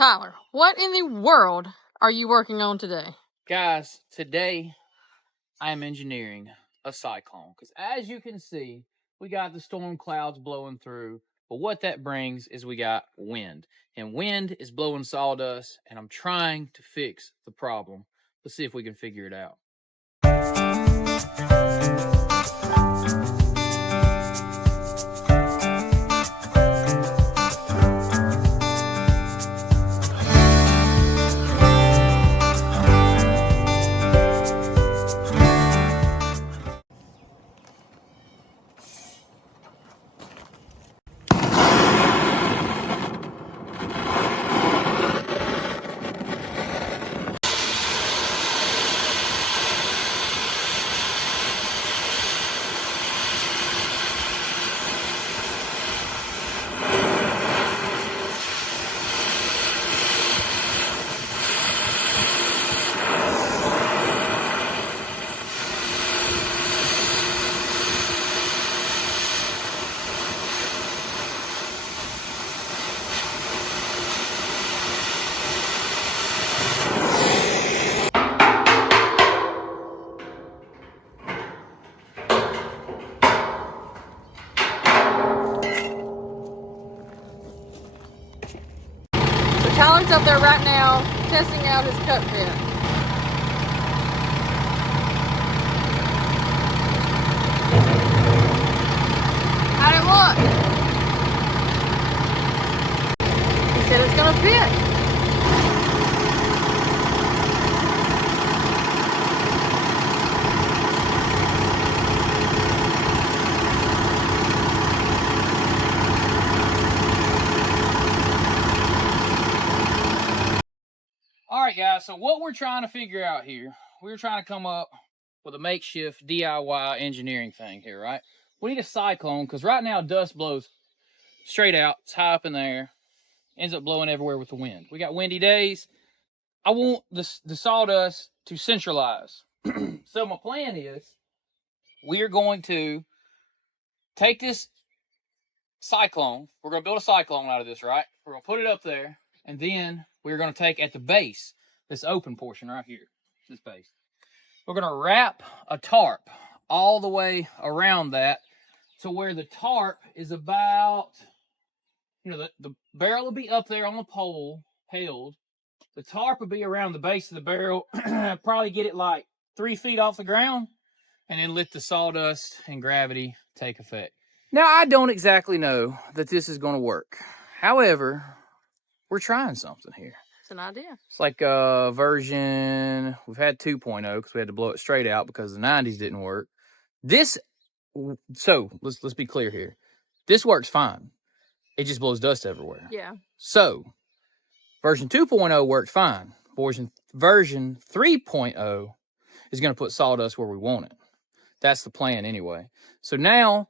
Tyler, what in the world are you working on today? Guys, today I am engineering a cyclone because as you can see, we got the storm clouds blowing through, but what that brings is we got wind, and wind is blowing sawdust, and I'm trying to fix the problem. Let's see if we can figure it out. Tyler's up there right now testing out his cut fit. How'd it look? He said it's gonna fit. Alright guys, so what we're trying to figure out here, we're trying to come up with a makeshift DIY engineering thing here, right? We need a cyclone, because right now dust blows straight out, it's high up in the air, ends up blowing everywhere with the wind. We got windy days. I want the sawdust to centralize. So my plan is, we are going to take this cyclone, we're going to build a cyclone out of this, right? We're going to put it up there, and then we're going to take at the base, this open portion right here, this base. We're going to wrap a tarp all the way around that to where the tarp is about, you know, the barrel will be up there on the pole, held. The tarp will be around the base of the barrel, probably get it like 3 feet off the ground, and then let the sawdust and gravity take effect. Now, I don't exactly know that this is going to work. However, we're trying something here. It's an idea. It's like a version, we've had 2.0 because we had to blow it straight out because the 90s didn't work. So let's be clear here. This works fine. It just blows dust everywhere. Yeah. So version 2.0 worked fine. Version 3.0 is going to put sawdust where we want it. That's the plan anyway. So now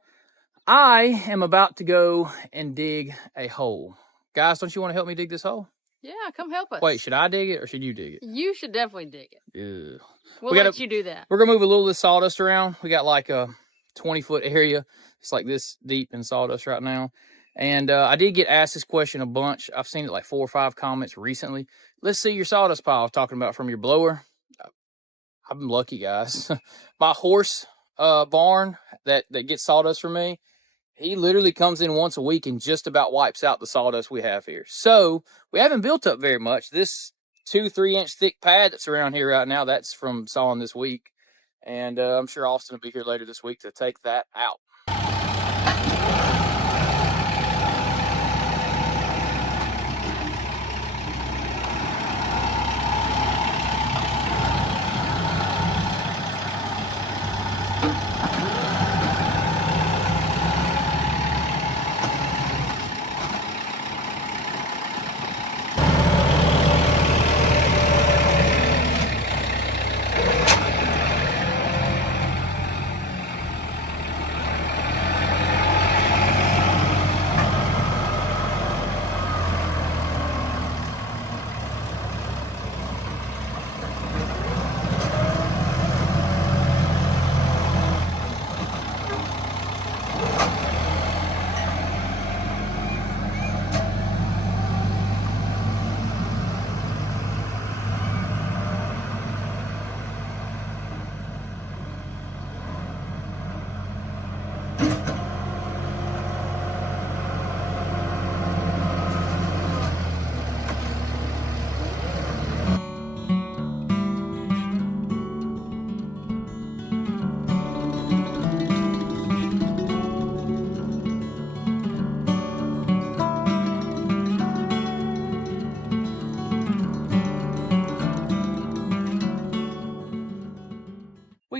I am about to go and dig a hole. Guys, don't you want to help me dig this hole? Yeah, come help us. Wait, should I dig it or should you dig it? You should definitely dig it. Ew. We'll let you do that. We're going to move a little of this sawdust around. We got like a 20-foot area. It's like this deep in sawdust right now. And I did get asked this question a bunch. I've seen it like 4 or 5 comments recently. Let's see your sawdust pile talking about from your blower. I'm lucky, guys. My horse barn that gets sawdust from me, he literally comes in once a week and just about wipes out the sawdust we have here. So we haven't built up very much. This 2-3 inch thick pad that's around here right now, that's from sawing this week. And I'm sure Austin will be here later this week to take that out.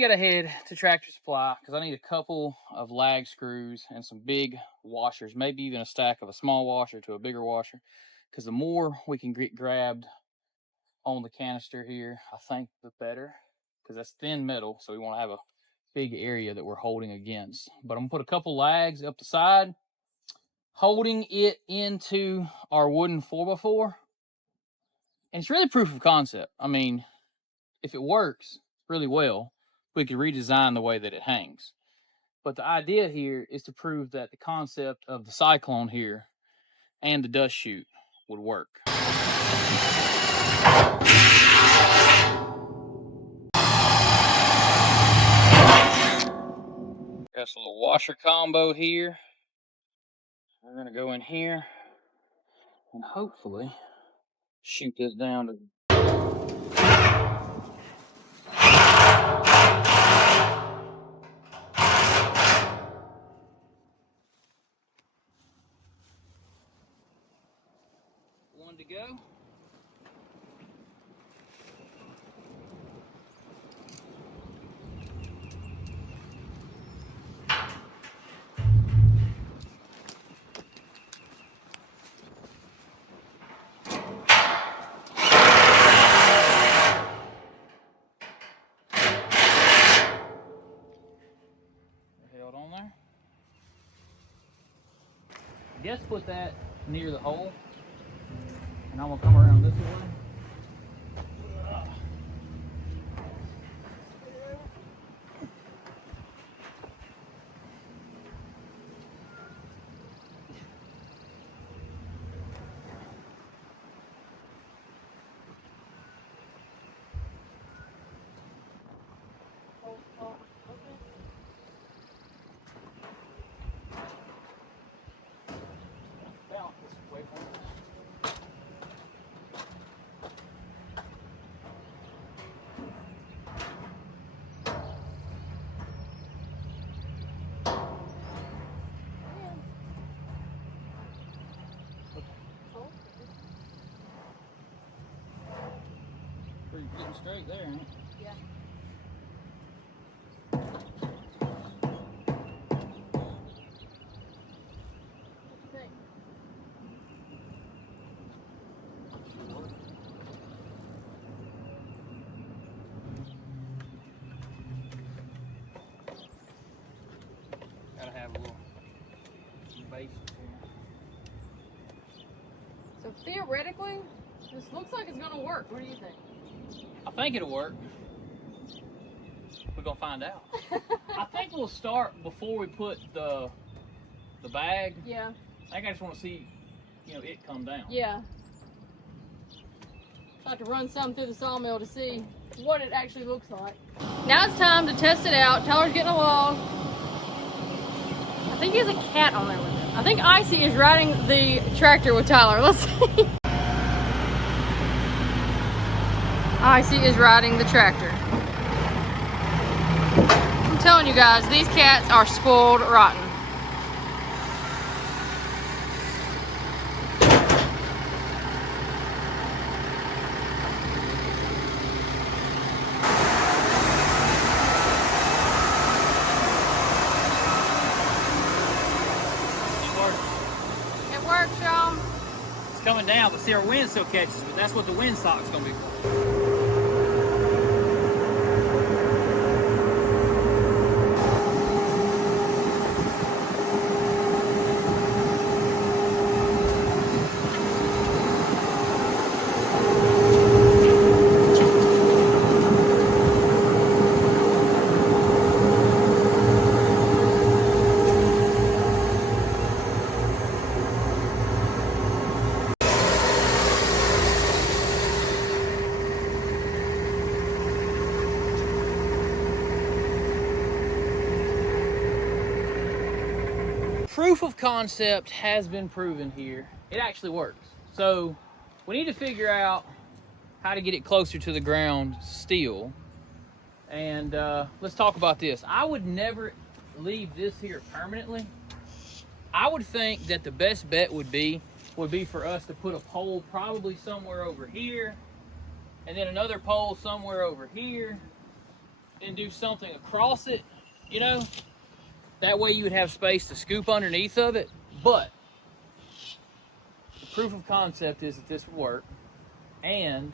we gotta head to Tractor Supply because I need a couple of lag screws and some big washers, maybe even a stack of a small washer to a bigger washer, because the more we can get grabbed on the canister here, I think the better, because that's thin metal, so we want to have a big area that we're holding against. But I'm gonna put a couple lags up the side, holding it into our wooden 4x4, and it's really proof of concept. I mean, if it works really well, we could redesign the way that it hangs. But the idea here is to prove that the concept of the cyclone here and the dust chute would work. Got a little washer combo here. We're gonna go in here and hopefully shoot this down to one to go. Held on there. I guess put that near the hole, and I'm gonna come around this way. Pretty getting straight there, ain't it? Yeah. Gotta have a little base here. So theoretically, this looks like it's gonna work. What do you think? I think it'll work. We're gonna find out. I think we'll start before we put the bag. Yeah. I think I just want to see, it come down. Yeah. I'd like to run some through the sawmill to see what it actually looks like. Now it's time to test it out. Tyler's getting a log. I think he has a cat on there with him. I think Icy is riding the tractor with Tyler. Let's see. Icy is riding the tractor. I'm telling you guys, these cats are spoiled rotten. It works, y'all. It's coming down, but see, our wind still catches it, but that's what the windsock's gonna be for. Proof of concept has been proven here. It actually works. So we need to figure out how to get it closer to the ground still. And let's talk about this. I would never leave this here permanently. I would think that the best bet would be for us to put a pole probably somewhere over here, and then another pole somewhere over here, then do something across it, you know? That way you would have space to scoop underneath of it. But the proof of concept is that this would work. And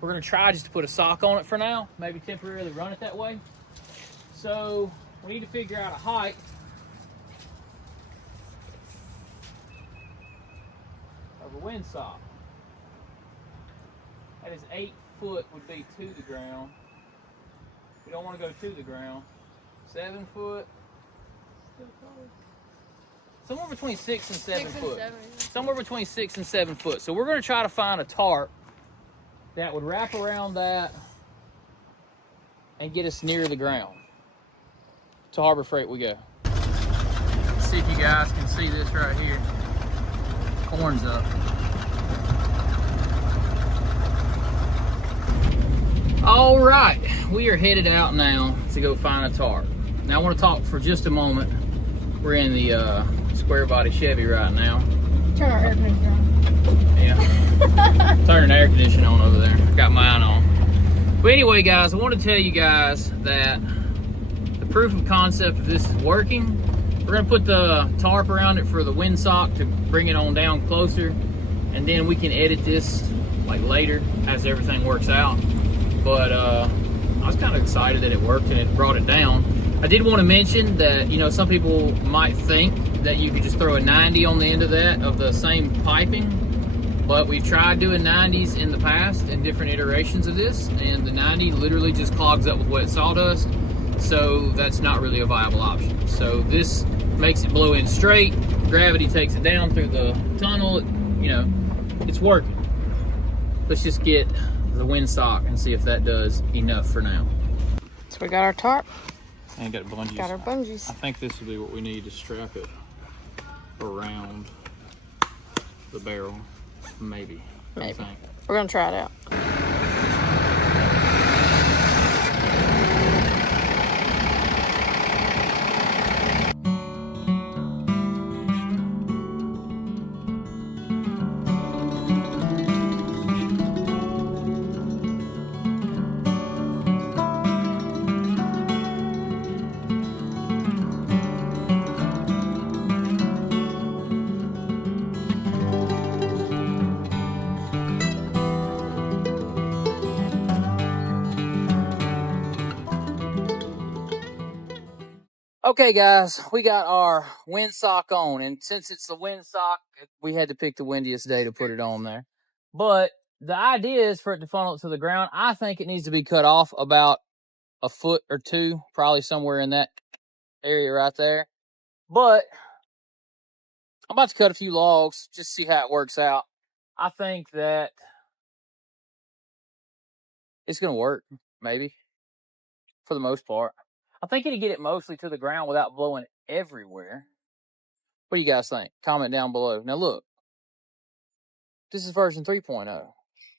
we're gonna try just to put a sock on it for now, maybe temporarily run it that way. So we need to figure out a height of a windsock. That is 8 foot would be to the ground. We don't want to go to the ground. 7 foot. Somewhere between 6 and 7 foot. Somewhere between 6 and 7 foot. So we're going to try to find a tarp that would wrap around that and get us near the ground. To Harbor Freight we go. Let's see if you guys can see this right here. Corn's up. All right, we are headed out now to go find a tarp. Now I want to talk for just a moment. We're in the square body Chevy right now. Turn our air conditioner on. Yeah. Turning the air conditioning on over there. Got mine on. But anyway, guys, I want to tell you guys that the proof of concept of this is working. We're gonna put the tarp around it for the windsock to bring it on down closer, and then we can edit this like later as everything works out. But I was kind of excited that it worked and it brought it down. I did want to mention that, you know, some people might think that you could just throw a 90 on the end of that, of the same piping, but we've tried doing 90s in the past in different iterations of this, and the 90 literally just clogs up with wet sawdust, so that's not really a viable option. So this makes it blow in straight, gravity takes it down through the tunnel, you know, it's working. Let's just get the windsock and see if that does enough for now. So we got our tarp. And got bungees. Got our bungees. I think this will be what we need to strap it around the barrel. Maybe. What do you think? We're gonna try it out. Okay, guys, we got our windsock on, and since it's the windsock, we had to pick the windiest day to put it on there. But the idea is for it to funnel it to the ground. I think it needs to be cut off about a foot or two, probably somewhere in that area right there. But I'm about to cut a few logs, just see how it works out. I think that it's going to work, maybe, for the most part. I think it'd get it mostly to the ground without blowing everywhere. What do you guys think? Comment down below. Now look, this is version 3.0.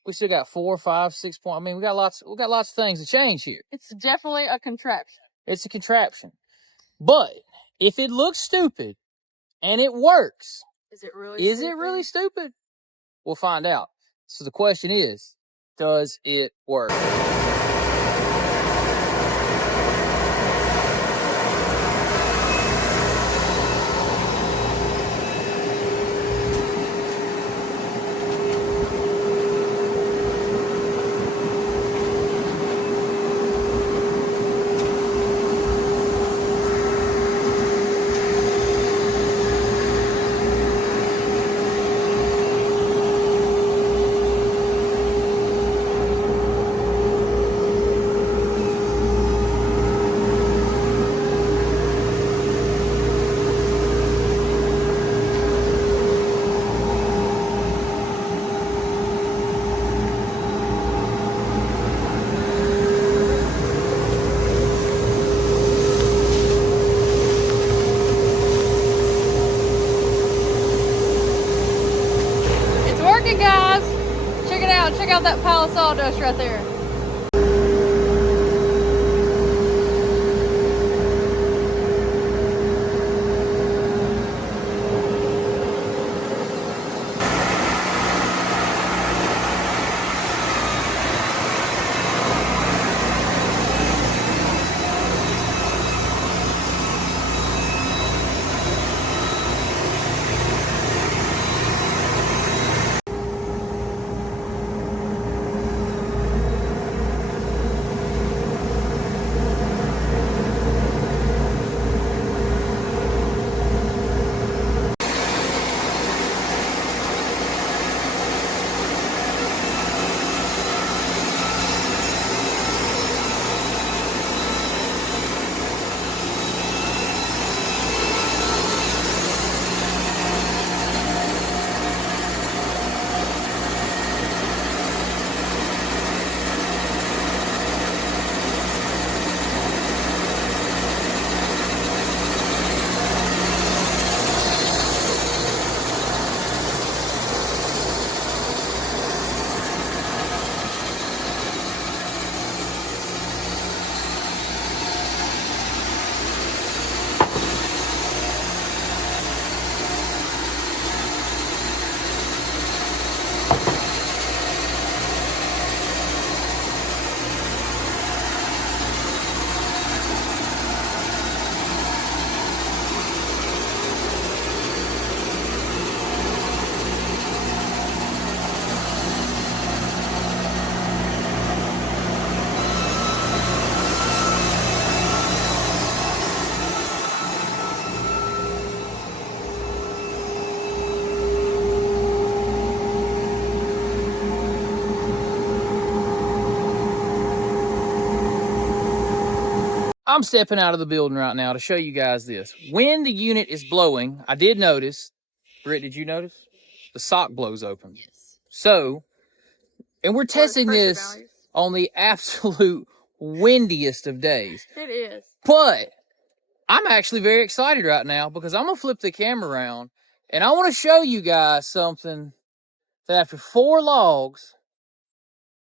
We still got 4, 5, 6 point. I mean, we got lots of things to change here. It's definitely a contraption. It's a contraption. But if it looks stupid and it works, is it really stupid? We'll find out. So the question is, does it work? Guys, check it out. Check out that pile of sawdust right there. I'm stepping out of the building right now to show you guys this. When the unit is blowing, I did notice, Britt, did you notice? The sock blows open. Yes. So, and we're testing this values. on the absolute windiest of days. It is. But I'm actually very excited right now because I'm going to flip the camera around and I want to show you guys something that after 4 logs,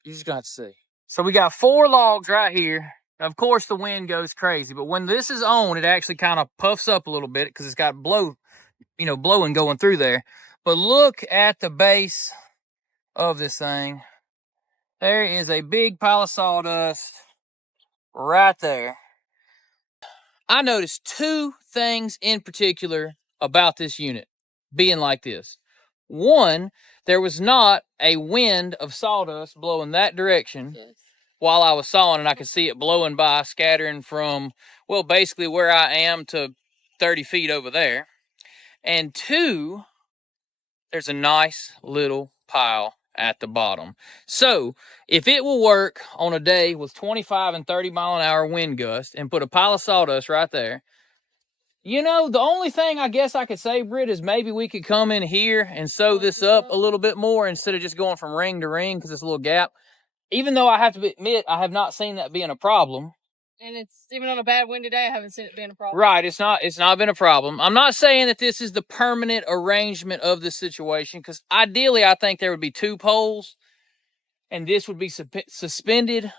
you're just going to have to see. So we got 4 logs right here. Of course, the wind goes crazy, but when this is on, it actually kind of puffs up a little bit because it's got blowing going through there. But look at the base of this thing. There is a big pile of sawdust right there. I noticed 2 things in particular about this unit being like this. One, there was not a wind of sawdust blowing that direction. Yes. While I was sawing, and I could see it blowing by, scattering from, well, basically where I am to 30 feet over there. And 2, there's a nice little pile at the bottom. So if it will work on a day with 25 and 30 mile an hour wind gust and put a pile of sawdust right there, you know, the only thing I guess I could say, Britt, is maybe we could come in here and sew this up a little bit more instead of just going from ring to ring because it's a little gap. Even though I have to admit, I have not seen that being a problem. And it's even on a bad windy day, I haven't seen it being a problem. Right, it's not been a problem. I'm not saying that this is the permanent arrangement of the situation, because ideally I think there would be 2 poles, and this would be suspended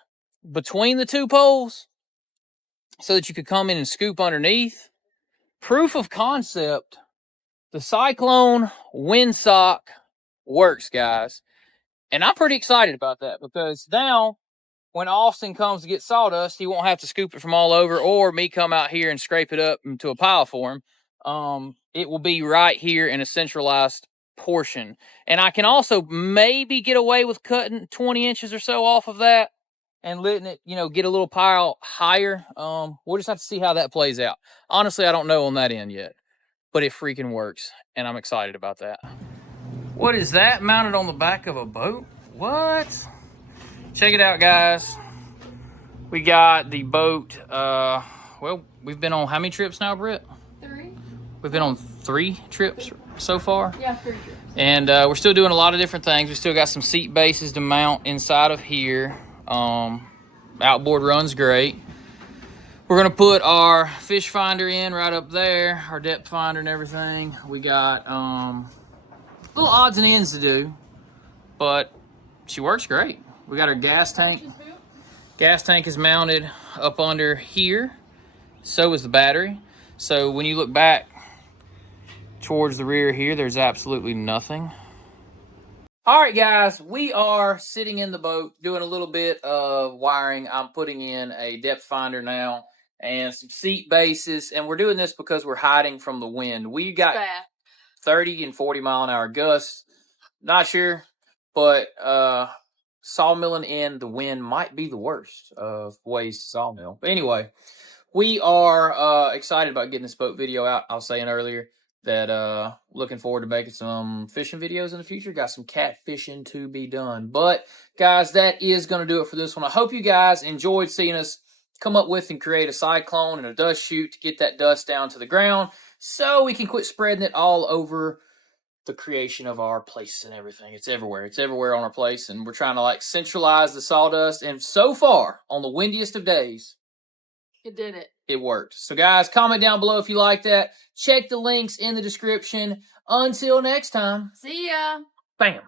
between the 2 poles so that you could come in and scoop underneath. Proof of concept, the Cyclone windsock works, guys. And I'm pretty excited about that because now when Austin comes to get sawdust, he won't have to scoop it from all over or me come out here and scrape it up into a pile for him. It will be right here in a centralized portion. And I can also maybe get away with cutting 20 inches or so off of that and letting it, get a little pile higher. We'll just have to see how that plays out. Honestly, I don't know on that end yet, but it freaking works, and I'm excited about that. What is that mounted on the back of a boat? What? Check it out, guys. We got the boat. Well, we've been on how many trips now, Britt? 3. We've been on 3 trips so far. Yeah, 3 trips. And we're still doing a lot of different things. We still got some seat bases to mount inside of here. Outboard runs great. We're gonna put our fish finder in right up there, our depth finder and everything. We got little odds and ends to do, but she works great. We got our gas tank. Gas tank is mounted up under here. So is the battery. So when you look back towards the rear here, there's absolutely nothing. All right, guys, we are sitting in the boat doing a little bit of wiring. I'm putting in a depth finder now and some seat bases, and we're doing this because we're hiding from the wind. We got 30 and 40 mile an hour gusts. Not sure, but sawmilling in the wind might be the worst of ways to sawmill. But anyway, we are excited about getting this boat video out. I was saying earlier that looking forward to making some fishing videos in the future. Got some cat fishing to be done. But guys, that is going to do it for this one. I hope you guys enjoyed seeing us come up with and create a cyclone and a dust chute to get that dust down to the ground so we can quit spreading it all over the creation of our place and everything. It's everywhere. It's everywhere on our place, and we're trying to centralize the sawdust. And so far, on the windiest of days, it did it. It worked. So guys, comment down below if you like that. Check the links in the description. Until next time. See ya. Bam.